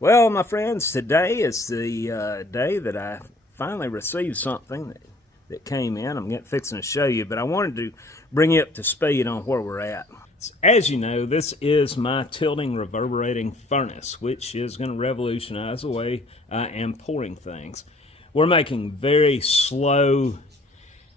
Well, my friends, today is the day that I finally received something that came in. I'm fixing to show you, but I wanted to bring you up to speed on where we're at. As you know, this is my tilting reverberating furnace, which is going to revolutionize the way I am pouring things. We're making very slow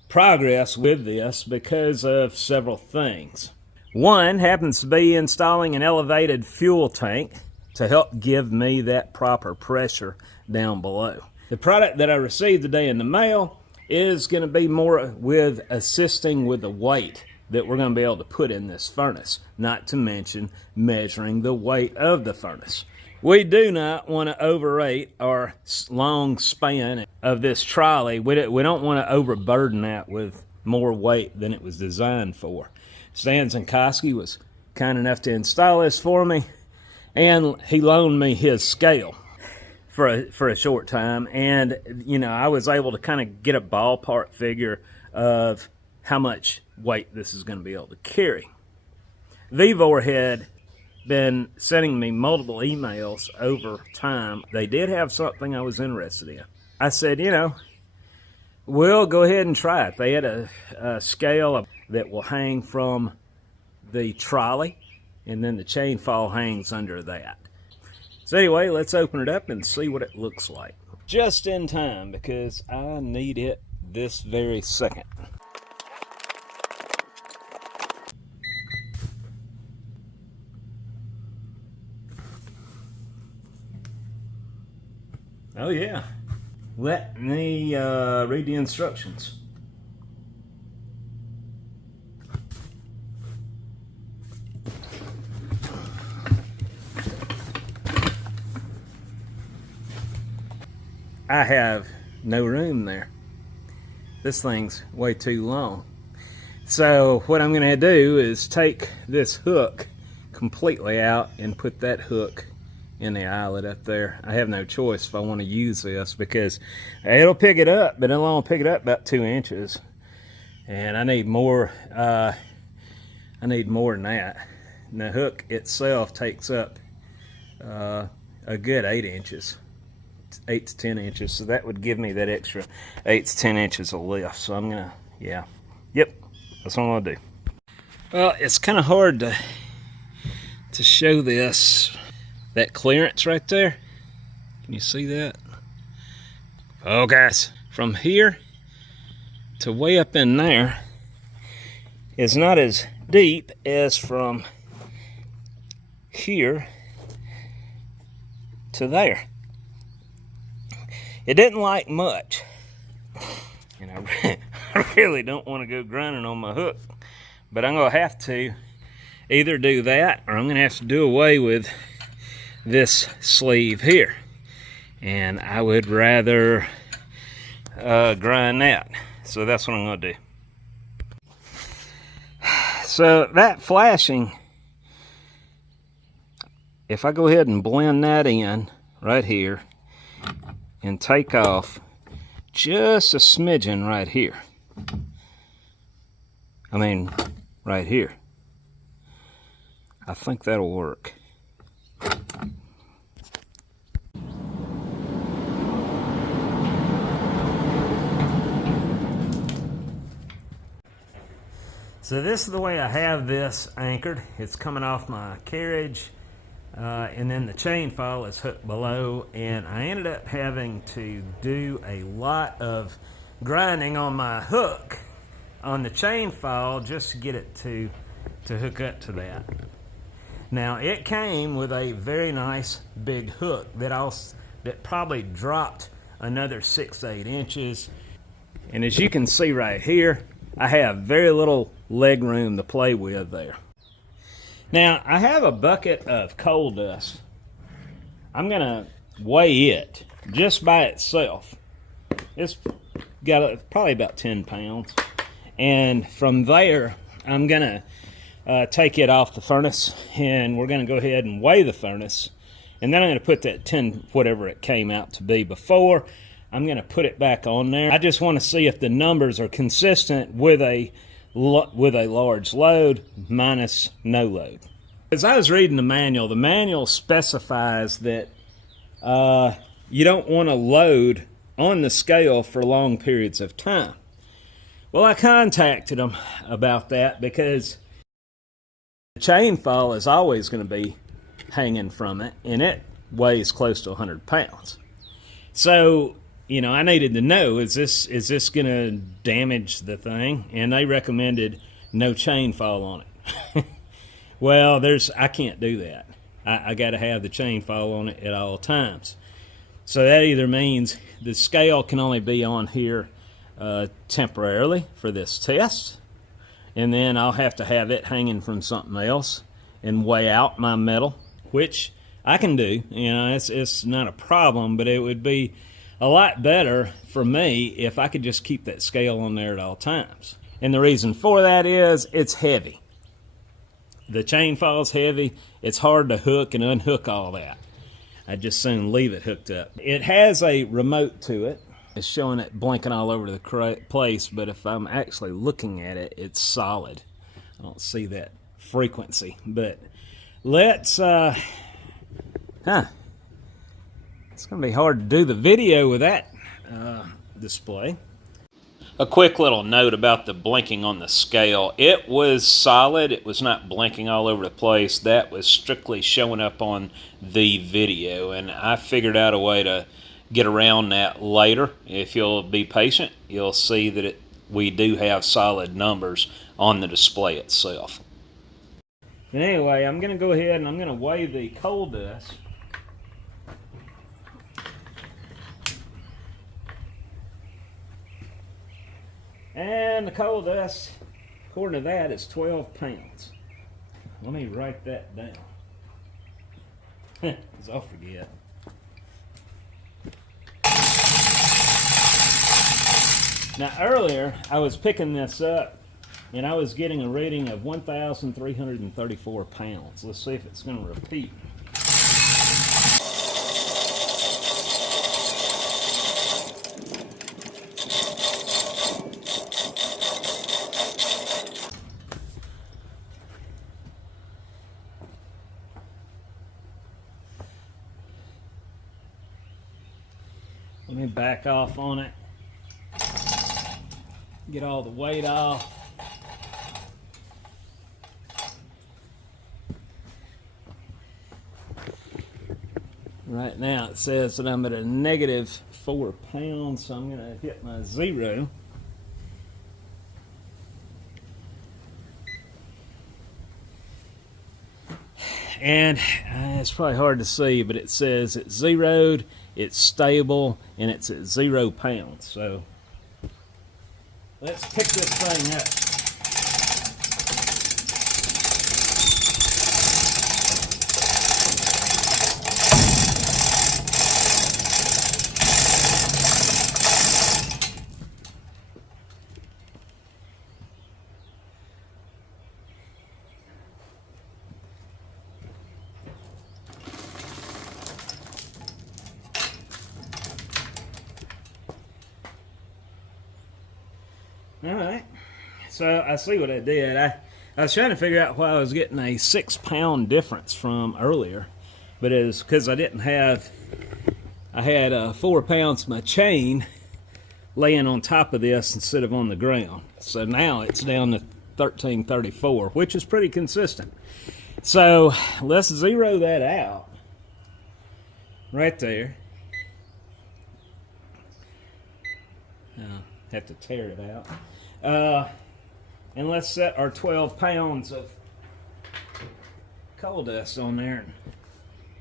progress with this because of several things. One happens to be installing an elevated fuel tank to help give me that proper pressure down below. The product that I received today in the mail is going to be more with assisting with the weight that we're going to be able to put in this furnace, not to mention measuring the weight of the furnace. We do not want to overrate our long span of this trolley. We don't want to overburden that with more weight than it was designed for. Stan Zankowski was kind enough to install this for me, and he loaned me his scale for a short time, and I was able to kind of get a ballpark figure of how much weight this is going to be able to carry. Vevor had been sending me multiple emails over time. They did have something I was interested in. I said, we'll go ahead and try it. They had a scale that will hang from the trolley, and then the chain fall hangs under that. So anyway, let's open it up and see what it looks like. Just in time, because I need it this very second. Oh yeah, let me read the instructions. I have no room there. This thing's way too long. So what I'm going to do is take this hook completely out and put that hook in the eyelet up there. I have no choice if I want to use this, because it'll pick it up, but it'll only pick it up about 2 inches. And I need more than that. And the hook itself takes up a good 8 inches. 8 to 10 inches, so that would give me that extra 8 to 10 inches of lift. So I'm gonna, yep, that's what I'm gonna do. Well, it's kind of hard to show this, that clearance right there. Can you see that? Oh guys, from here to way up in there is not as deep as from here to there. It didn't like much, and I really don't want to go grinding on my hook, but I'm going to have to either do that, or I'm going to have to do away with this sleeve here, and I would rather grind that, so that's what I'm going to do. So that flashing, if I go ahead and blend that in right here, and take off just a smidgen right here. I mean, right here. I think that'll work. So this is the way I have this anchored. It's coming off my carriage. And then the chain fall is hooked below, and I ended up having to do a lot of grinding on my hook on the chain fall just to get it to hook up to that. Now it came with a very nice big hook that probably dropped another 6-8 inches, and as you can see right here, I have very little leg room to play with there. Now, I have a bucket of coal dust. I'm going to weigh it just by itself. It's got probably about 10 pounds. And from there, I'm going to take it off the furnace, and we're going to go ahead and weigh the furnace. And then I'm going to put that 10, whatever it came out to be before, I'm going to put it back on there. I just want to see if the numbers are consistent with a large load minus no load. As I was reading the manual specifies that you don't want to load on the scale for long periods of time. Well, I contacted them about that because the chain fall is always going to be hanging from it, and it weighs close to 100 pounds. So, you know, I needed to know, is this going to damage the thing? And they recommended no chain fall on it. Well, I can't do that. I got to have the chain fall on it at all times. So that either means the scale can only be on here temporarily for this test, and then I'll have to have it hanging from something else and weigh out my metal, which I can do. You know, it's not a problem, but it would be a lot better for me if I could just keep that scale on there at all times. And the reason for that is it's heavy. The chain fall's heavy. It's hard to hook and unhook all that. I'd just soon leave it hooked up. It has a remote to it. It's showing it blinking all over the place, but if I'm actually looking at it, it's solid. I don't see that frequency, but let's, it's going to be hard to do the video with that display. A quick little note about the blinking on the scale. It was solid. It was not blinking all over the place. That was strictly showing up on the video, and I figured out a way to get around that later. If you'll be patient, you'll see that we do have solid numbers on the display itself. And anyway, I'm going to go ahead and I'm going to weigh the coal dust. And the coal dust, according to that, is 12 pounds. Let me write that down, because I'll forget. Now earlier, I was picking this up, and I was getting a reading of 1,334 pounds. Let's see if it's going to repeat. Let me back off on it. Get all the weight off. Right now it says that I'm at a negative 4 pounds, so I'm going to hit my 0. And it's probably hard to see, but it says it's zeroed, it's stable, and it's at 0 pounds. So let's pick this thing up. Alright, so I see what I did. I was trying to figure out why I was getting a 6 pound difference from earlier, but it was because I had 4 pounds of my chain laying on top of this instead of on the ground. So now it's down to 1334, which is pretty consistent. So let's zero that out right there. Have to tear it out. And let's set our 12 pounds of coal dust on there and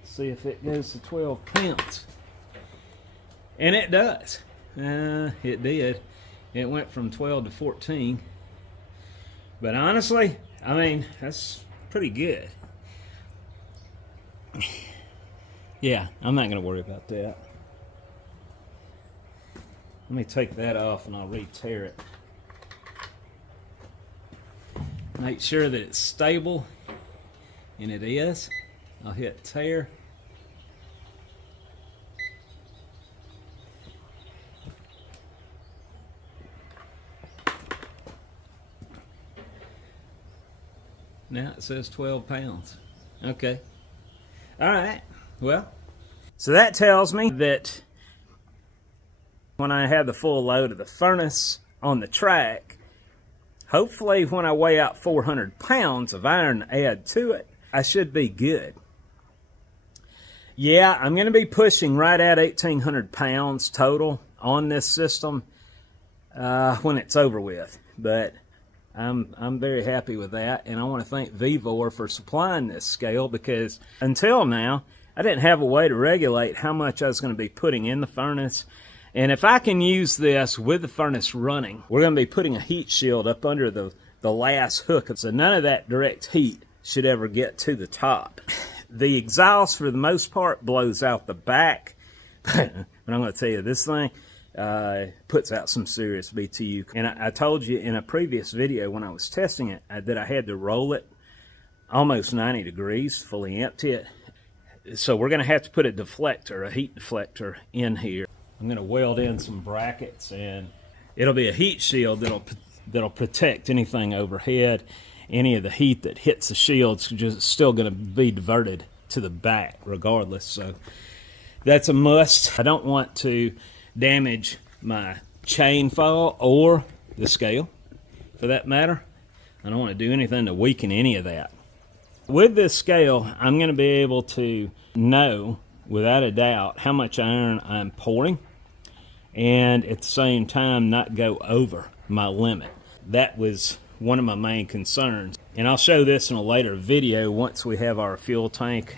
see if it goes to 12 pounds. And it does. It did. It went from 12 to 14. But honestly, I mean, that's pretty good. Yeah, I'm not going to worry about that. Let me take that off and I'll re-tear it. Make sure that it's stable, and it is. I'll hit tear. Now it says 12 pounds. Okay. All right. Well, So that tells me that when I have the full load of the furnace on the track, hopefully when I weigh out 400 pounds of iron to add to it, I should be good. Yeah, I'm going to be pushing right at 1,800 pounds total on this system when it's over with. But I'm very happy with that, and I want to thank Vevor for supplying this scale, because until now, I didn't have a way to regulate how much I was going to be putting in the furnace. And if I can use this with the furnace running, we're going to be putting a heat shield up under the last hook, so none of that direct heat should ever get to the top. The exhaust, for the most part, blows out the back, but I'm going to tell you, this thing puts out some serious BTU. And I told you in a previous video when I was testing it that I had to roll it almost 90 degrees, fully empty it. So we're going to have to put a deflector, a heat deflector, in here. I'm going to weld in some brackets, and it'll be a heat shield that'll protect anything overhead. Any of the heat that hits the shield's just still going to be diverted to the back regardless. So that's a must. I don't want to damage my chain fall or the scale, for that matter. I don't want to do anything to weaken any of that. With this scale, I'm going to be able to know without a doubt how much iron I'm pouring, and at the same time not go over my limit. That was one of my main concerns, and I'll show this in a later video once we have our fuel tank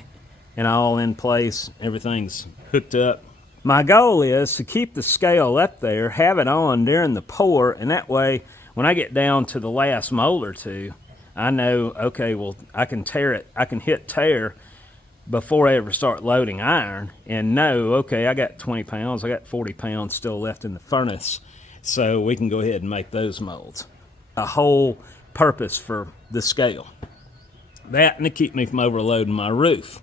and all in place, everything's hooked up. My goal is to keep the scale up there, have it on during the pour, and that way when I get down to the last mold or two, I know, okay, well, I can tear it, I can hit tear before I ever start loading iron, and know, okay, I got 20 pounds, I got 40 pounds still left in the furnace, so we can go ahead and make those molds. A whole purpose for the scale. That and to keep me from overloading my roof.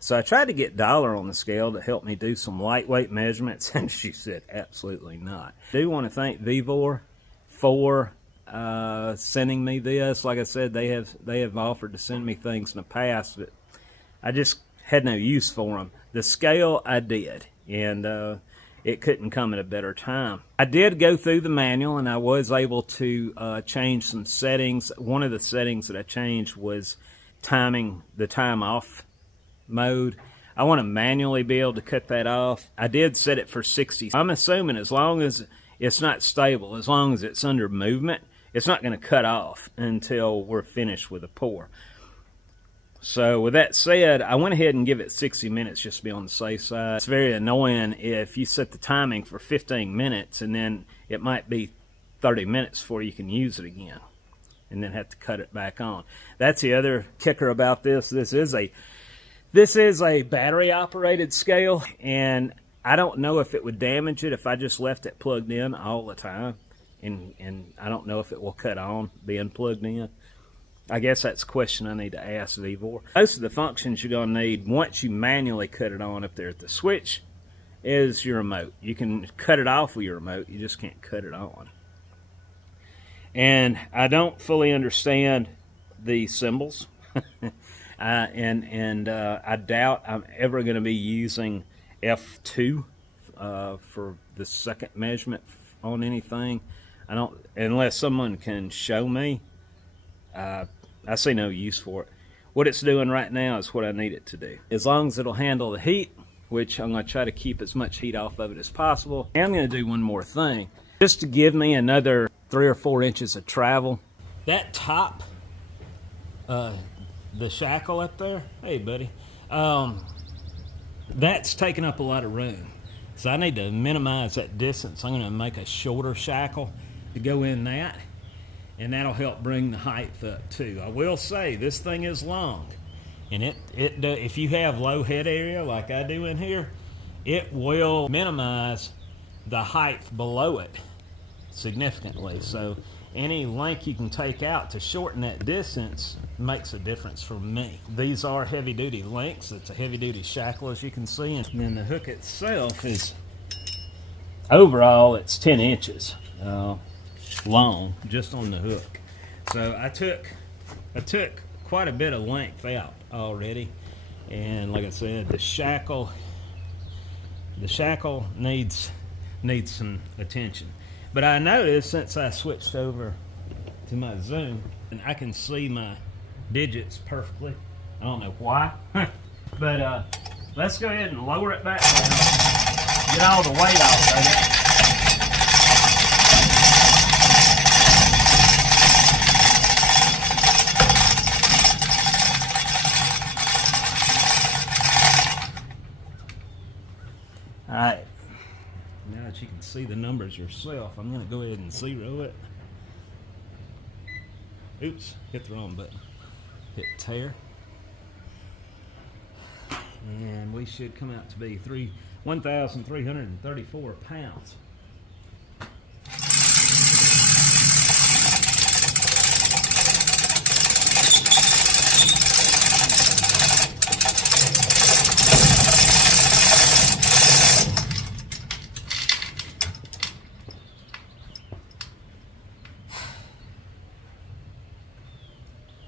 So I tried to get Dollar on the scale to help me do some lightweight measurements, and she said absolutely not. I do want to thank Vevor for sending me this. Like I said, they have offered to send me things in the past, but I just had no use for them. The scale I did, and it couldn't come at a better time. I did go through the manual, and I was able to change some settings. One of the settings that I changed was timing the time off mode. I want to manually be able to cut that off. I did set it for 60. I'm assuming as long as it's not stable, as long as it's under movement, it's not going to cut off until we're finished with the pour. So with that said, I went ahead and give it 60 minutes just to be on the safe side. It's very annoying if you set the timing for 15 minutes and then it might be 30 minutes before you can use it again and then have to cut it back on. That's the other kicker about this. This is a battery operated scale, and I don't know if it would damage it if I just left it plugged in all the time, and I don't know if it will cut on being plugged in. I guess that's a question I need to ask Vevor. Most of the functions you're going to need once you manually cut it on up there at the switch is your remote. You can cut it off with your remote, you just can't cut it on. And I don't fully understand the symbols. I doubt I'm ever going to be using F2 for the second measurement on anything. I don't, unless someone can show me. I see no use for it. What it's doing right now is what I need it to do. As long as it'll handle the heat, which I'm going to try to keep as much heat off of it as possible. And I'm going to do one more thing, just to give me another 3 or 4 inches of travel. That top, the shackle up there, hey buddy, that's taking up a lot of room. So I need to minimize that distance. I'm going to make a shorter shackle to go in that, and that'll help bring the height up too. I will say this thing is long, and if you have low head area like I do in here, it will minimize the height below it significantly. So any length you can take out to shorten that distance makes a difference for me. These are heavy duty links. It's a heavy duty shackle, as you can see, and then the hook itself is, overall it's 10 inches long just on the hook. So I took quite a bit of length out already, and like I said, the shackle the shackle needs some attention. But I noticed since I switched over to my zoom, and I can see my digits perfectly. I don't know why, but let's go ahead and lower it back down. Get all the weight off of it. All right, now that you can see the numbers yourself, I'm going to go ahead and zero it. Oops, hit the wrong button. Hit tear. And we should come out to be 1,334 pounds.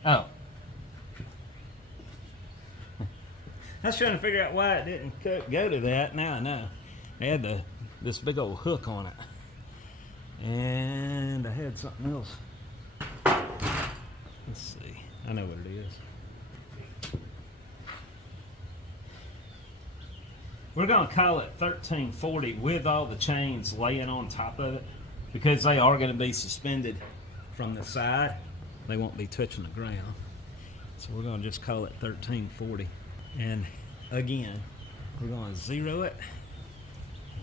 Oh. I was trying to figure out why it didn't go to that. Now I know. I had this big old hook on it. And I had something else. Let's see. I know what it is. We're going to call it 1340 with all the chains laying on top of it, because they are going to be suspended from the side. They won't be touching the ground. So we're going to just call it 1340. And again, we're going to zero it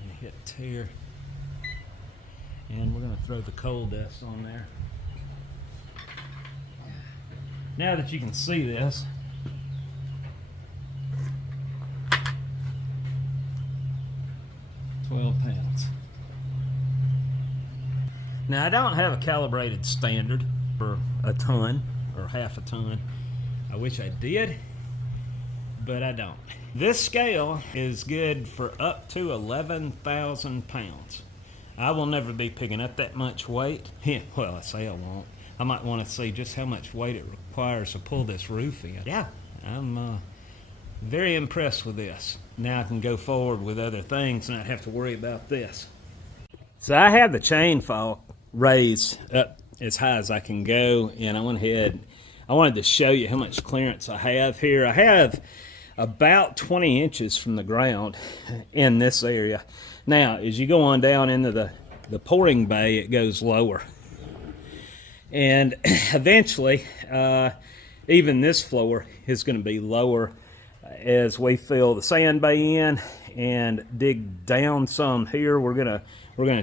and hit tear. And we're going to throw the coal dust on there. Now that you can see this, £12. Now I don't have a calibrated standard for a ton or half a ton. I wish I did, but I don't. This scale is good for up to 11,000 pounds. I will never be picking up that much weight. Well, I say I won't. I might want to see just how much weight it requires to pull this roof in. Yeah, I'm very impressed with this. Now I can go forward with other things and not have to worry about this. So I have the chain fall raised up as high as I can go, and I went ahead. I wanted to show you how much clearance I have here. I have about 20 inches from the ground in this area. Now, as you go on down into the pouring bay, it goes lower. And eventually, even this floor is going to be lower as we fill the sand bay in and dig down some here. We're gonna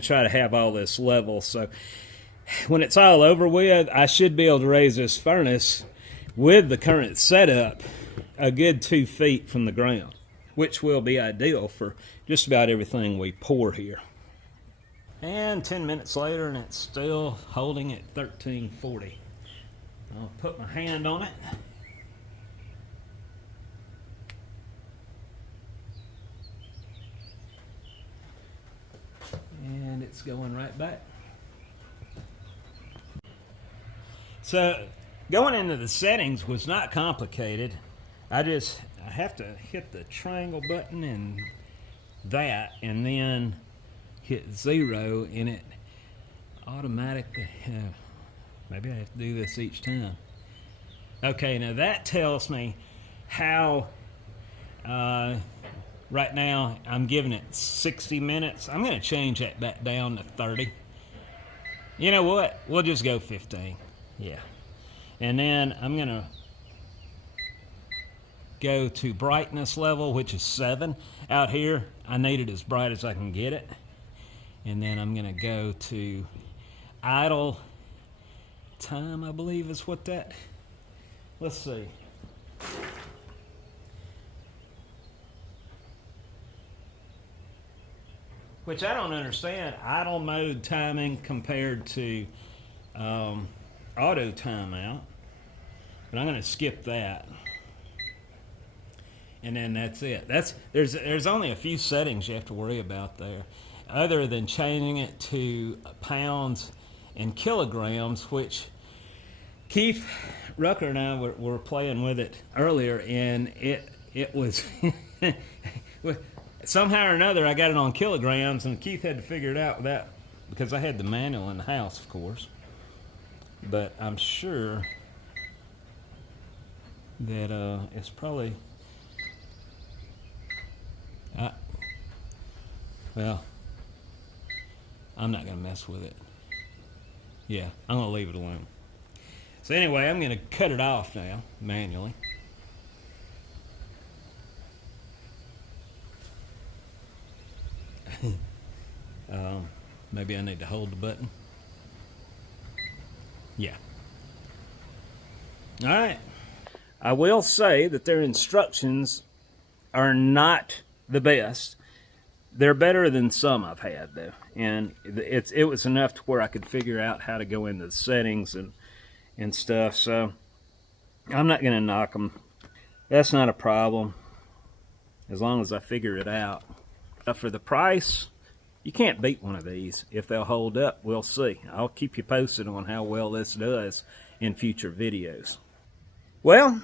try to have all this level. So when it's all over with, I should be able to raise this furnace with the current setup a good 2 feet from the ground, which will be ideal for just about everything we pour here. And 10 minutes later, and it's still holding at 1340. I'll put my hand on it. And it's going right back. So going into the settings was not complicated. I have to hit the triangle button and that, and then hit 0, and it automatically, maybe I have to do this each time. Okay, now that tells me how, right now I'm giving it 60 minutes. I'm going to change that back down to 30. You know what? We'll just go 15. Yeah. And then I'm going to go to brightness level, which is 7. Out here, I need it as bright as I can get it. And then I'm going to go to idle time, I believe is what that, let's see. Which I don't understand, idle mode timing compared to auto timeout. But I'm going to skip that. And then that's it. There's only a few settings you have to worry about there, other than changing it to pounds and kilograms, which Keith Rucker and I were playing with it earlier, and it was Somehow or another, I got it on kilograms, and Keith had to figure it out without, because I had the manual in the house, of course. But I'm sure that it's probably, well, I'm not going to mess with it. Yeah, I'm going to leave it alone. So anyway, I'm going to cut it off now, manually. Maybe I need to hold the button. Yeah. All right. I will say that their instructions are not the best. They're better than some I've had, though. And it was enough to where I could figure out how to go into the settings and stuff. So I'm not going to knock them. That's not a problem, as long as I figure it out. For the price, you can't beat one of these. If they'll hold up, we'll see. I'll keep you posted on how well this does in future videos. Well,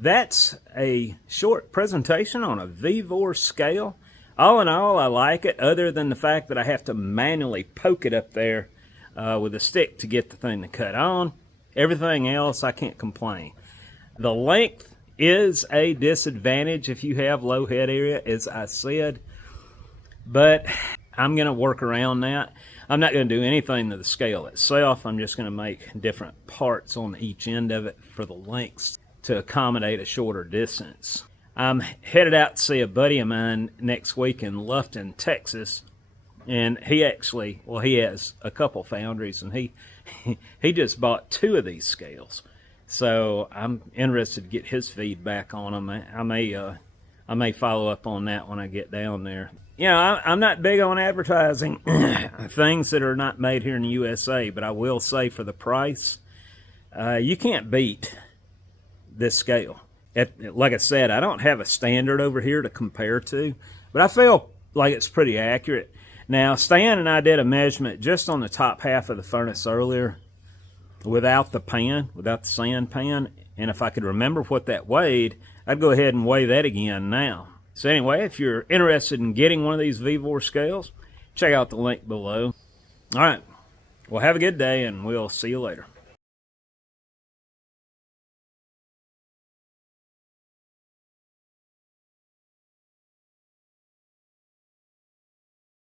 that's a short presentation on a Vevor scale. All in all, I like it, other than the fact that I have to manually poke it up there with a stick to get the thing to cut on. Everything else, I can't complain. The length is a disadvantage if you have low head area, as I said, but I'm going to work around that. I'm not going to do anything to the scale itself. I'm just going to make different parts on each end of it for the lengths to accommodate a shorter distance. I'm headed out to see a buddy of mine next week in Lufton, Texas, and he actually, well, he has a couple foundries, and he just bought 2 of these scales. So I'm interested to get his feedback on them. I may follow up on that when I get down there. You know, I'm not big on advertising things that are not made here in the USA, but I will say for the price, you can't beat this scale. Like I said, I don't have a standard over here to compare to, but I feel like it's pretty accurate. Now, Stan and I did a measurement just on the top half of the furnace earlier without the pan, without the sand pan, and if I could remember what that weighed, I'd go ahead and weigh that again now. So anyway, if you're interested in getting one of these Vevor scales, check out the link below. All right, well, have a good day, and we'll see you later.